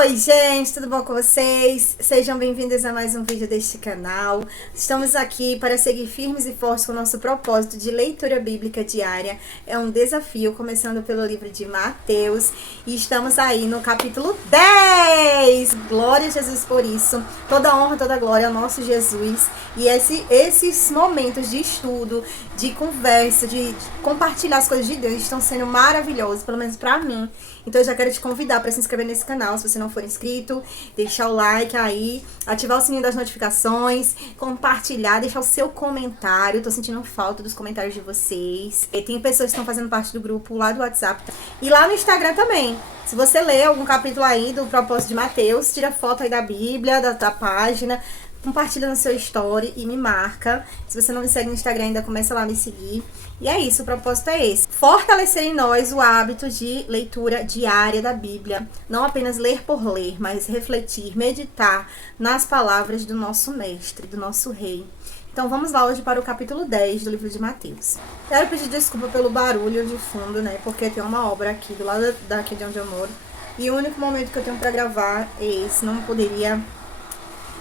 Oi gente, tudo bom com vocês? Sejam bem-vindos a mais um vídeo deste canal. Estamos aqui para seguir firmes e fortes com o nosso propósito de leitura bíblica diária. É um desafio, começando pelo livro de Mateus. E estamos aí no capítulo 10! Glória a Jesus por isso. Toda honra, toda glória ao nosso Jesus. E esses momentos de estudo, de conversa, de compartilhar as coisas de Deus estão sendo maravilhosos, pelo menos para mim. Então eu já quero te convidar para se inscrever nesse canal, se você não for inscrito, deixar o like aí, ativar o sininho das notificações, compartilhar, deixar o seu comentário. Tô sentindo falta dos comentários de vocês. E tem pessoas que estão fazendo parte do grupo lá do WhatsApp e lá no Instagram também. Se você ler algum capítulo aí do propósito de Mateus, tira foto aí da Bíblia, da página, compartilha no seu story e me marca. Se você não me segue no Instagram ainda, começa lá a me seguir. E é isso, o propósito é esse. Fortalecer em nós o hábito de leitura diária da Bíblia. Não apenas ler por ler, mas refletir, meditar nas palavras do nosso mestre, do nosso rei. Então vamos lá hoje para o capítulo 10 do livro de Mateus. Quero pedir desculpa pelo barulho de fundo, né? Porque tem uma obra aqui do lado daqui de onde eu moro. E o único momento que eu tenho para gravar é esse. Não poderia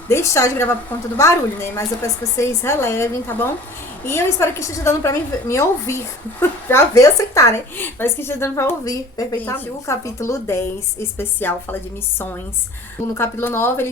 deixar de gravar por conta do barulho, né? Mas eu peço que vocês relevem, tá bom? E eu espero que esteja dando pra me ouvir. Pra ver, aceitar, né? Mas que esteja dando pra ouvir perfeitamente. O capítulo 10 especial fala de missões. No capítulo 9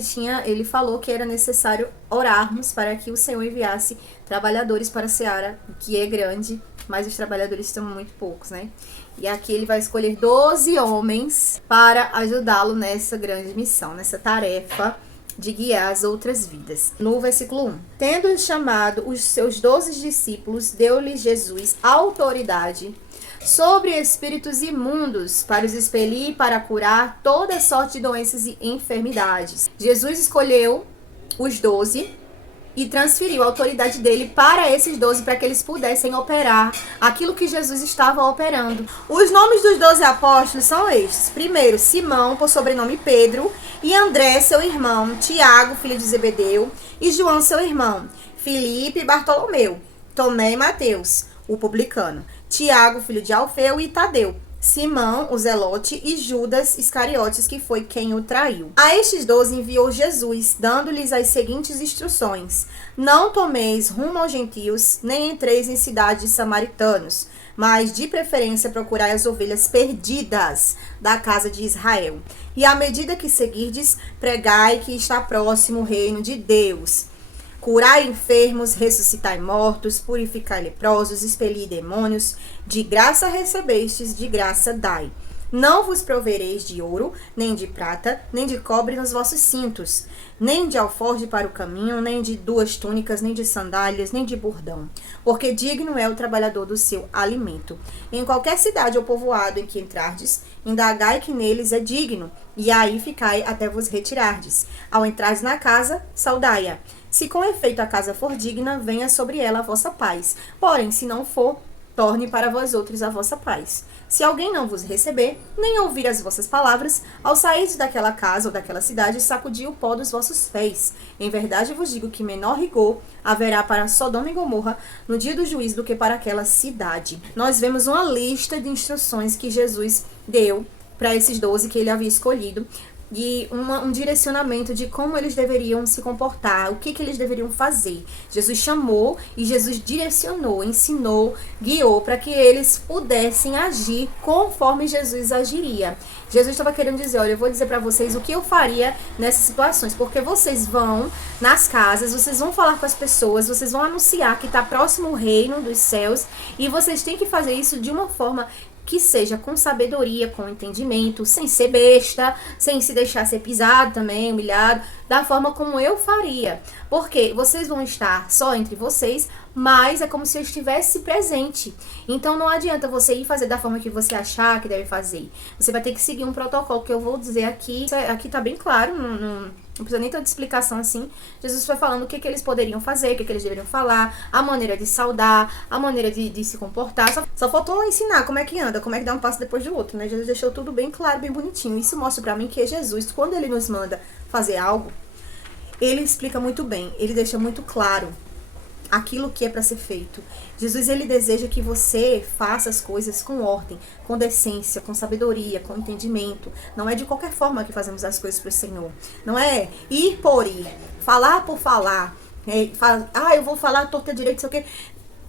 ele falou que era necessário orarmos para que o Senhor enviasse trabalhadores para a seara, que é grande, mas os trabalhadores estão muito poucos, né? E aqui ele vai escolher 12 homens para ajudá-lo nessa grande missão, nessa tarefa de guiar as outras vidas. No versículo 1. Tendo chamado os seus 12 discípulos, deu-lhes Jesus autoridade sobre espíritos imundos para os expelir e para curar toda sorte de doenças e enfermidades. Jesus escolheu os 12 e transferiu a autoridade dele para esses 12 para que eles pudessem operar aquilo que Jesus estava operando. Os nomes dos 12 apóstolos são estes. Primeiro, Simão, por sobrenome Pedro, e André, seu irmão, Tiago, filho de Zebedeu, e João, seu irmão, Filipe e Bartolomeu, Tomé e Mateus, o publicano, Tiago, filho de Alfeu e Tadeu, Simão, o Zelote, e Judas Iscariotes, que foi quem o traiu. A estes 12 enviou Jesus, dando-lhes as seguintes instruções: não tomeis rumo aos gentios, nem entreis em cidades samaritanos, mas de preferência procurai as ovelhas perdidas da casa de Israel. E à medida que seguirdes, pregai que está próximo o reino de Deus. Curai enfermos, ressuscitai mortos, purificai leprosos, expeli demônios. De graça recebestes, de graça dai. Não vos provereis de ouro, nem de prata, nem de cobre nos vossos cintos, nem de alforje para o caminho, nem de 2 túnicas, nem de sandálias, nem de bordão. Porque digno é o trabalhador do seu alimento. Em qualquer cidade ou povoado em que entrardes, indagai que neles é digno, e aí ficai até vos retirardes. Ao entrardes na casa, saudai-a. Se com efeito a casa for digna, venha sobre ela a vossa paz. Porém, se não for, torne para vós outros a vossa paz. Se alguém não vos receber, nem ouvir as vossas palavras, ao sair daquela casa ou daquela cidade, sacudi o pó dos vossos pés. Em verdade vos digo que menor rigor haverá para Sodoma e Gomorra no dia do juízo do que para aquela cidade. Nós vemos uma lista de instruções que Jesus deu para esses 12 que ele havia escolhido, e um direcionamento de como eles deveriam se comportar, o que eles deveriam fazer. Jesus chamou e Jesus direcionou, ensinou, guiou para que eles pudessem agir conforme Jesus agiria. Jesus estava querendo dizer: olha, eu vou dizer para vocês o que eu faria nessas situações, porque vocês vão nas casas, vocês vão falar com as pessoas, vocês vão anunciar que está próximo o reino dos céus, e vocês têm que fazer isso de uma forma que seja com sabedoria, com entendimento, sem ser besta, sem se deixar ser pisado também, humilhado, da forma como eu faria. Porque vocês vão estar só entre vocês, mas é como se eu estivesse presente. Então não adianta você ir fazer da forma que você achar que deve fazer. Você vai ter que seguir um protocolo que eu vou dizer aqui. Aqui tá bem claro, não precisa nem tanta explicação assim. Jesus foi falando o que eles poderiam fazer, o que eles deveriam falar, a maneira de saudar, a maneira de se comportar. Só faltou ensinar como é que anda, como é que dá um passo depois do outro, né? Jesus deixou tudo bem claro, bem bonitinho. Isso mostra pra mim que Jesus, quando ele nos manda fazer algo, ele explica muito bem, ele deixa muito claro aquilo que é para ser feito. Jesus, ele deseja que você faça as coisas com ordem, com decência, com sabedoria, com entendimento. Não é de qualquer forma que fazemos as coisas para o Senhor. Não é ir por ir, falar por falar. Eu vou falar torta direito, sei o quê.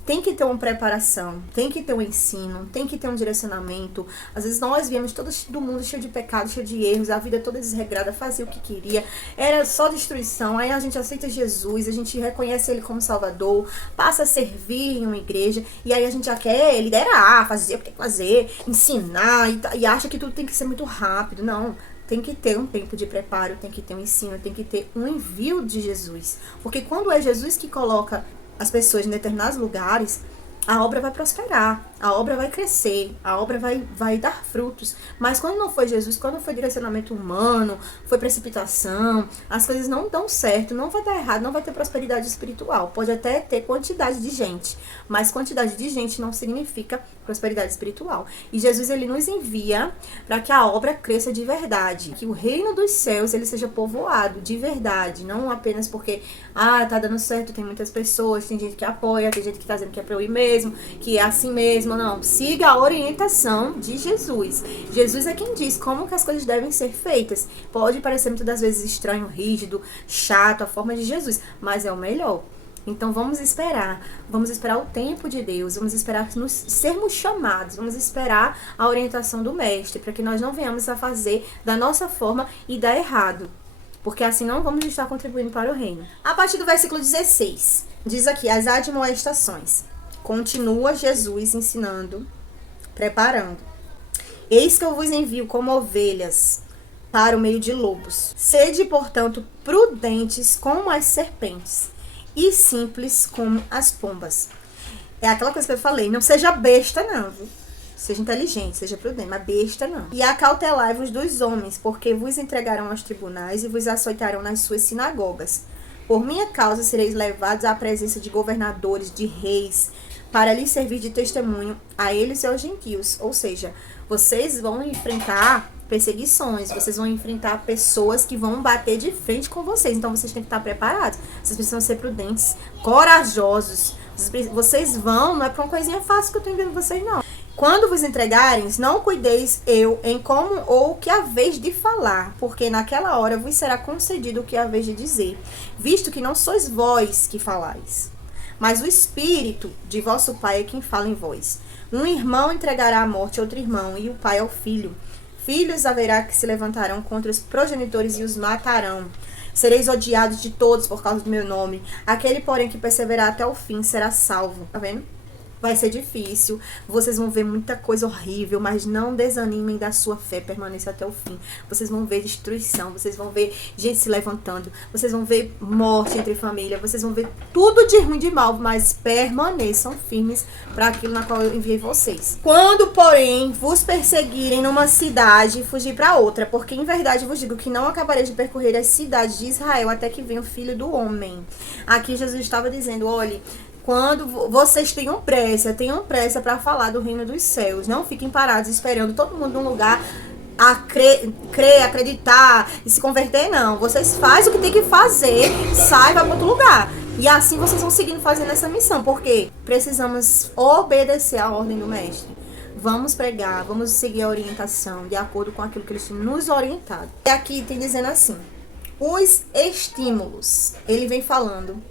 Tem que ter uma preparação, tem que ter um ensino, tem que ter um direcionamento. Às vezes nós viemos todo do mundo cheio de pecados, cheio de erros, a vida toda desregrada, fazia o que queria, era só destruição. Aí a gente aceita Jesus, a gente reconhece Ele como Salvador, passa a servir em uma igreja, e aí a gente já quer liderar, fazer o que tem que fazer, ensinar, e acha que tudo tem que ser muito rápido. Não. Tem que ter um tempo de preparo, tem que ter um ensino, tem que ter um envio de Jesus. Porque quando é Jesus que coloca as pessoas em determinados lugares, a obra vai prosperar, a obra vai crescer, a obra vai dar frutos. Mas quando não foi Jesus, quando foi direcionamento humano, foi precipitação, as coisas não dão certo, não vai dar errado, não vai ter prosperidade espiritual. Pode até ter quantidade de gente, mas quantidade de gente não significa prosperidade espiritual. E Jesus, ele nos envia para que a obra cresça de verdade, que o reino dos céus, ele seja povoado de verdade, não apenas porque, tá dando certo, tem muitas pessoas, tem gente que apoia, tem gente que tá dizendo que é pra eu ir mesmo, que é assim mesmo. Não, siga a orientação de Jesus. Jesus é quem diz como que as coisas devem ser feitas. Pode parecer muitas das vezes estranho, rígido, chato a forma de Jesus, mas é o melhor. Então vamos esperar o tempo de Deus, vamos esperar sermos chamados, vamos esperar a orientação do Mestre, para que nós não venhamos a fazer da nossa forma e dar errado, porque assim não vamos estar contribuindo para o reino. A partir do versículo 16, diz aqui, as admoestações. Continua Jesus ensinando, preparando. Eis que eu vos envio como ovelhas para o meio de lobos. Sede, portanto, prudentes como as serpentes e simples como as pombas. É aquela coisa que eu falei, não seja besta não, viu? Seja inteligente, seja prudente, mas besta não. E acautelai-vos dos homens, porque vos entregarão aos tribunais e vos açoitarão nas suas sinagogas. Por minha causa sereis levados à presença de governadores, de reis, para lhes servir de testemunho a eles e aos gentios. Ou seja, vocês vão enfrentar perseguições, vocês vão enfrentar pessoas que vão bater de frente com vocês. Então vocês têm que estar preparados. Vocês precisam ser prudentes, corajosos. Vocês vão, não é pra uma coisinha fácil que eu tô enviando vocês, não. Quando vos entregarem, não cuideis eu em como ou o que haveis de falar, porque naquela hora vos será concedido o que haveis de dizer, visto que não sois vós que falais, mas o Espírito de vosso Pai é quem fala em vós. Um irmão entregará à morte outro irmão, e o pai ao filho. Filhos haverá que se levantarão contra os progenitores e os matarão. Sereis odiados de todos por causa do meu nome. Aquele, porém, que perseverar até o fim será salvo. Tá vendo? Vai ser difícil, vocês vão ver muita coisa horrível, mas não desanimem da sua fé, permaneça até o fim. Vocês vão ver destruição, vocês vão ver gente se levantando, vocês vão ver morte entre família, vocês vão ver tudo de ruim e de mal, mas permaneçam firmes para aquilo na qual eu enviei vocês. Quando, porém, vos perseguirem numa cidade, fugir para outra, porque em verdade vos digo que não acabarei de percorrer as cidades de Israel até que venha o Filho do Homem. Aqui Jesus estava dizendo, olhe, quando vocês tenham pressa para falar do reino dos céus. Não fiquem parados esperando todo mundo num lugar a crer, acreditar e se converter, não. Vocês fazem o que tem que fazer, sai, vai para outro lugar. E assim vocês vão seguindo fazendo essa missão, porque precisamos obedecer à ordem do Mestre. Vamos pregar, vamos seguir a orientação de acordo com aquilo que eles têm nos orientado. E aqui tem dizendo assim, os estímulos. Ele vem falando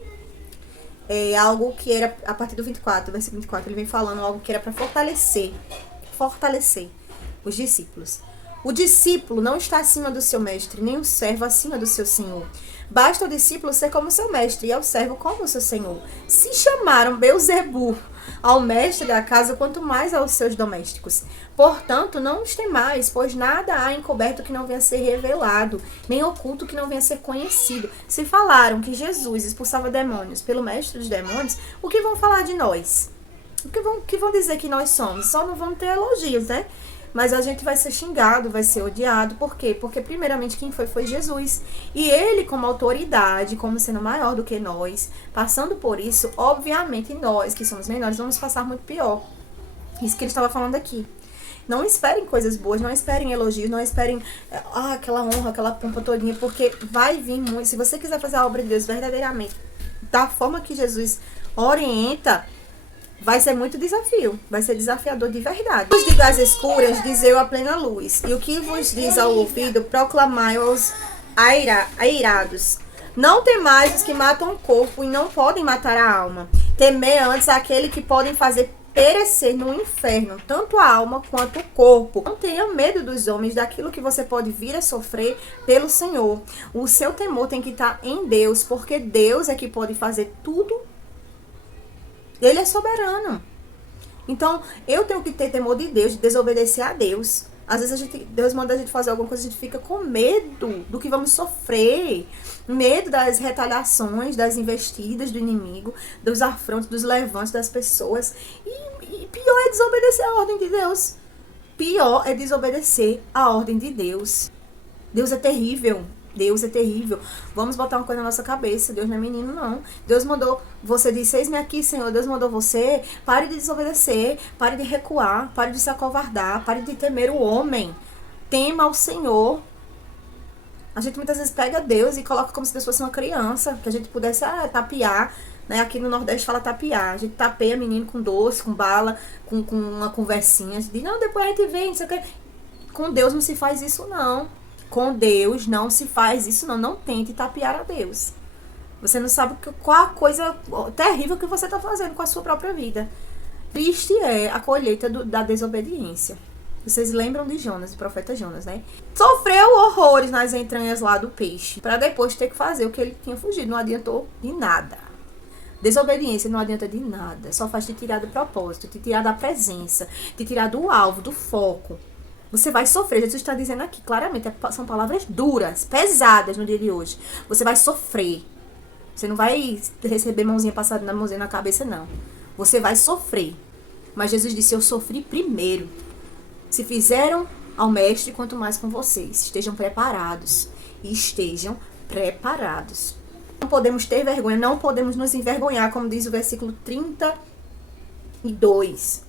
algo que era, a partir do 24, versículo 24, ele vem falando algo que era para fortalecer os discípulos. O discípulo não está acima do seu mestre, nem o servo acima do seu senhor. Basta o discípulo ser como seu mestre e o servo como o seu senhor. Se chamaram Beelzebu ao mestre da casa, quanto mais aos seus domésticos. Portanto, não os temais, pois nada há encoberto que não venha a ser revelado, nem oculto que não venha a ser conhecido. Se falaram que Jesus expulsava demônios pelo mestre dos demônios, o que vão falar de nós? O que vão dizer que nós somos? Só não vão ter elogios, né? Mas a gente vai ser xingado, vai ser odiado. Por quê? Porque primeiramente quem foi Jesus. E ele, como autoridade, como sendo maior do que nós, passando por isso, obviamente nós, que somos menores, vamos passar muito pior. Isso que ele estava falando aqui. Não esperem coisas boas, não esperem elogios, não esperem aquela honra, aquela pompa todinha, porque vai vir muito. Se você quiser fazer a obra de Deus verdadeiramente, da forma que Jesus orienta, vai ser muito desafio, vai ser desafiador de verdade. Os digo às escuras, dizei a plena luz, e o que vos diz ao ouvido, proclamai aos airados. Não temais os que matam o corpo e não podem matar a alma. Temei antes aquele que podem fazer perecer no inferno, tanto a alma quanto o corpo. Não tenha medo dos homens, daquilo que você pode vir a sofrer pelo Senhor. O seu temor tem que estar em Deus, porque Deus é que pode fazer tudo. Ele é soberano. Então, eu tenho que ter temor de Deus, de desobedecer a Deus. Às vezes Deus manda a gente fazer alguma coisa, a gente fica com medo do que vamos sofrer, medo das retaliações, das investidas do inimigo, dos afrontos, dos levantes das pessoas. E pior é desobedecer a ordem de Deus. Pior é desobedecer a ordem de Deus. Deus é terrível. Deus é terrível. Vamos botar uma coisa na nossa cabeça. Deus não é menino, não. Deus mandou, você disse, eis-me aqui, Senhor. Deus mandou você, pare de desobedecer, pare de recuar, pare de se acovardar, pare de temer o homem. Tema ao Senhor. A gente muitas vezes pega Deus e coloca como se Deus fosse uma criança, que a gente pudesse tapear, né? Aqui no Nordeste fala tapear. A gente tapeia menino com doce, com bala, com uma conversinha. A gente diz, não, depois a gente vem, não sei o que. Com Deus não se faz isso, não. Com Deus não se faz isso, não. Não tente tapear a Deus. Você não sabe qual a coisa terrível que você está fazendo com a sua própria vida. Triste é a colheita da desobediência. Vocês lembram de Jonas, do profeta Jonas, né? Sofreu horrores nas entranhas lá do peixe, para depois ter que fazer o que ele tinha fugido. Não adiantou de nada. Desobediência não adianta de nada. Só faz te tirar do propósito, te tirar da presença, te tirar do alvo, do foco. Você vai sofrer. Jesus está dizendo aqui, claramente, são palavras duras, pesadas no dia de hoje. Você vai sofrer. Você não vai receber mãozinha passada na mãozinha na cabeça, não. Você vai sofrer. Mas Jesus disse, eu sofri primeiro. Se fizeram ao mestre, quanto mais com vocês. Estejam preparados. E estejam preparados. Não podemos ter vergonha, não podemos nos envergonhar, como diz o versículo 32.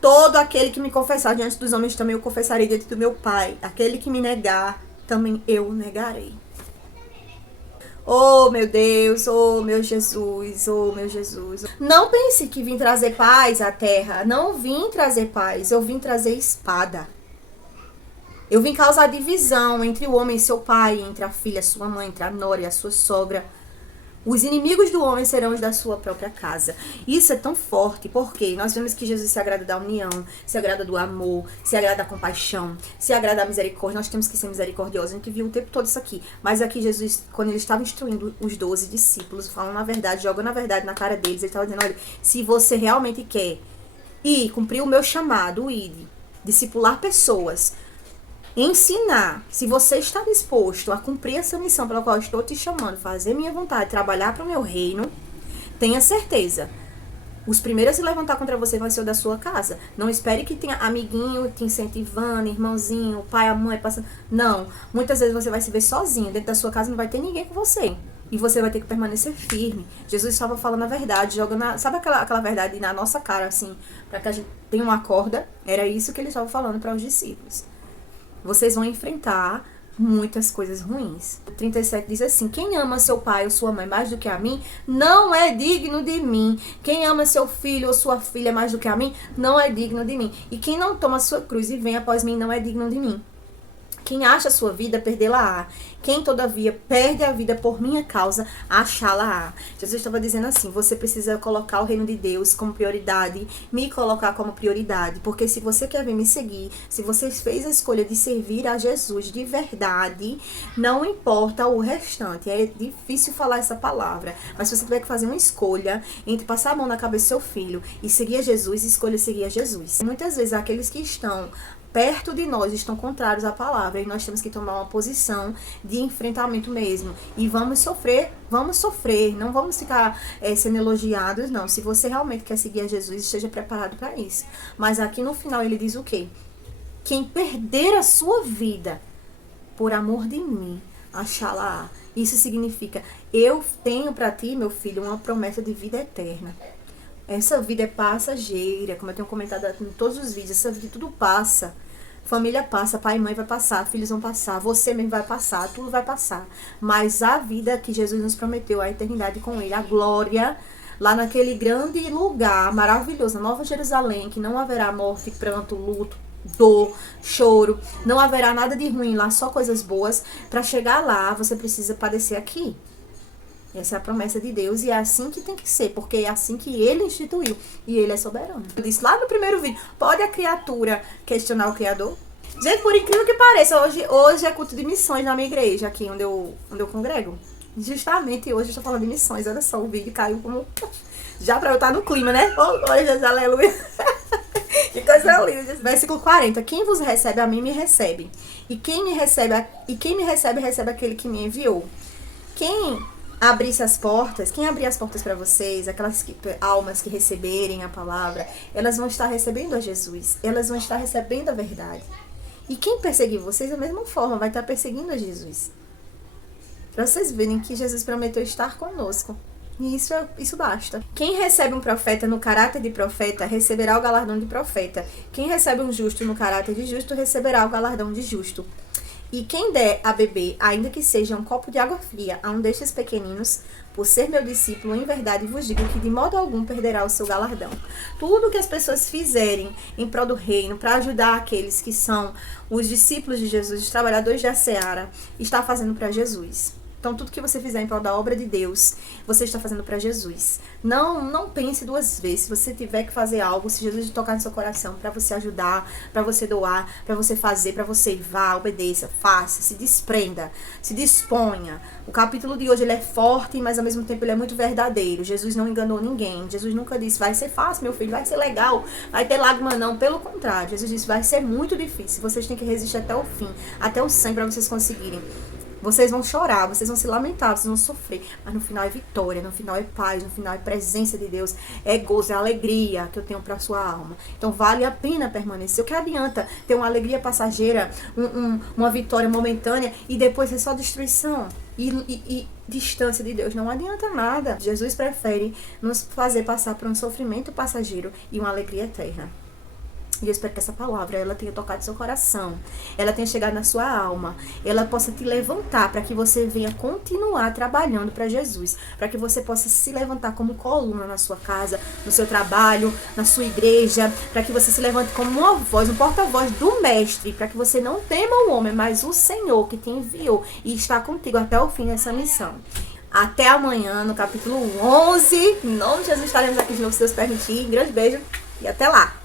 Todo aquele que me confessar diante dos homens, também eu confessarei diante do meu Pai. Aquele que me negar, também eu o negarei. Oh, meu Deus, oh, meu Jesus, oh, meu Jesus. Não pense que vim trazer paz à terra. Não vim trazer paz, eu vim trazer espada. Eu vim causar divisão entre o homem e seu pai, entre a filha, sua mãe, entre a nora e a sua sogra. Os inimigos do homem serão os da sua própria casa. Isso é tão forte, porque nós vemos que Jesus se agrada da união, se agrada do amor, se agrada da compaixão, se agrada da misericórdia. Nós temos que ser misericordiosos. A gente viu o tempo todo isso aqui. Mas aqui Jesus, quando ele estava instruindo os 12 discípulos, falando a verdade, jogando a verdade na cara deles, ele estava dizendo, olha, se você realmente quer ir cumprir o meu chamado, o ID, discipular pessoas, ensinar, se você está disposto a cumprir essa missão pela qual eu estou te chamando, fazer minha vontade, trabalhar para o meu reino, tenha certeza, os primeiros a se levantar contra você vai ser o da sua casa. Não espere que tenha amiguinho te incentivando, irmãozinho, pai, a mãe passando. Não, muitas vezes você vai se ver sozinho, dentro da sua casa não vai ter ninguém com você. E você vai ter que permanecer firme. Jesus estava falando a verdade, jogando, sabe aquela verdade na nossa cara, assim, para que a gente tenha uma corda? Era isso que ele estava falando para os discípulos. Vocês vão enfrentar muitas coisas ruins. O 37 diz assim, quem ama seu pai ou sua mãe mais do que a mim, não é digno de mim. Quem ama seu filho ou sua filha mais do que a mim, não é digno de mim. E quem não toma sua cruz e vem após mim, não é digno de mim. Quem acha a sua vida, perdê-la-á. Quem, todavia, perde a vida por minha causa, achá-la-á. Jesus estava dizendo assim, você precisa colocar o reino de Deus como prioridade, me colocar como prioridade, porque se você quer vir me seguir, se você fez a escolha de servir a Jesus de verdade, não importa o restante. É difícil falar essa palavra, mas se você tiver que fazer uma escolha entre passar a mão na cabeça do seu filho e seguir a Jesus, escolha seguir a Jesus. Muitas vezes, aqueles que estão perto de nós estão contrários à palavra e nós temos que tomar uma posição de enfrentamento mesmo. E vamos sofrer, não vamos ficar sendo elogiados, não. Se você realmente quer seguir a Jesus, esteja preparado para isso. Mas aqui no final ele diz o quê? Quem perder a sua vida por amor de mim, achá-la. Isso significa, eu tenho para ti, meu filho, uma promessa de vida eterna. Essa vida é passageira, como eu tenho comentado em todos os vídeos, essa vida tudo passa. Família passa, pai e mãe vai passar, filhos vão passar, você mesmo vai passar, tudo vai passar. Mas a vida que Jesus nos prometeu, a eternidade com ele, a glória, lá naquele grande lugar maravilhoso, a Nova Jerusalém, que não haverá morte, pranto, luto, dor, choro, não haverá nada de ruim lá, só coisas boas. Para chegar lá, você precisa padecer aqui. Essa é a promessa de Deus e é assim que tem que ser, porque é assim que ele instituiu e ele é soberano. Eu disse lá no primeiro vídeo, pode a criatura questionar o Criador? Gente, por incrível que pareça, hoje é culto de missões na minha igreja, aqui onde eu congrego. Justamente hoje eu estou falando de missões, olha só, o vídeo caiu como... Já pra eu estar no clima, né? Oh, glória a Jesus, aleluia. Que coisa linda. Versículo 40. Quem vos recebe, a mim me recebe. E quem me recebe, recebe aquele que me enviou. Quem abrir as portas para vocês, aquelas almas que receberem a palavra, elas vão estar recebendo a Jesus. Elas vão estar recebendo a verdade. E quem perseguir vocês, da mesma forma, vai estar perseguindo a Jesus. Para vocês verem que Jesus prometeu estar conosco. E isso basta. Quem recebe um profeta no caráter de profeta, receberá o galardão de profeta. Quem recebe um justo no caráter de justo, receberá o galardão de justo. E quem der a beber, ainda que seja um copo de água fria, a um destes pequeninos, por ser meu discípulo, em verdade vos digo que de modo algum perderá o seu galardão. Tudo que as pessoas fizerem em prol do reino, para ajudar aqueles que são os discípulos de Jesus, os trabalhadores da seara, está fazendo para Jesus. Então, tudo que você fizer em prol da obra de Deus, você está fazendo para Jesus. Não pense duas vezes. Se você tiver que fazer algo, se Jesus tocar no seu coração, para você ajudar, para você doar, para você fazer, para você vá, obedeça, faça, se desprenda, se disponha. O capítulo de hoje ele é forte, mas ao mesmo tempo ele é muito verdadeiro. Jesus não enganou ninguém. Jesus nunca disse, vai ser fácil, meu filho, vai ser legal, vai ter lágrima, não. Pelo contrário, Jesus disse, vai ser muito difícil. Vocês têm que resistir até o fim, até o sangue, para vocês conseguirem. Vocês vão chorar, vocês vão se lamentar, vocês vão sofrer. Mas no final é vitória, no final é paz, no final é presença de Deus. É gozo, é alegria que eu tenho para a sua alma. Então vale a pena permanecer. O que adianta ter uma alegria passageira, uma vitória momentânea e depois é só destruição e distância de Deus? Não adianta nada. Jesus prefere nos fazer passar por um sofrimento passageiro e uma alegria eterna. E eu espero que essa palavra, ela tenha tocado seu coração, ela tenha chegado na sua alma, ela possa te levantar para que você venha continuar trabalhando para Jesus, para que você possa se levantar como coluna na sua casa, no seu trabalho, na sua igreja, para que você se levante como uma voz, um porta-voz do Mestre, para que você não tema o homem, mas o Senhor que te enviou e está contigo até o fim dessa missão. Até amanhã, no capítulo 11, em nome de Jesus, estaremos aqui de novo, se Deus permitir. Um grande beijo e até lá!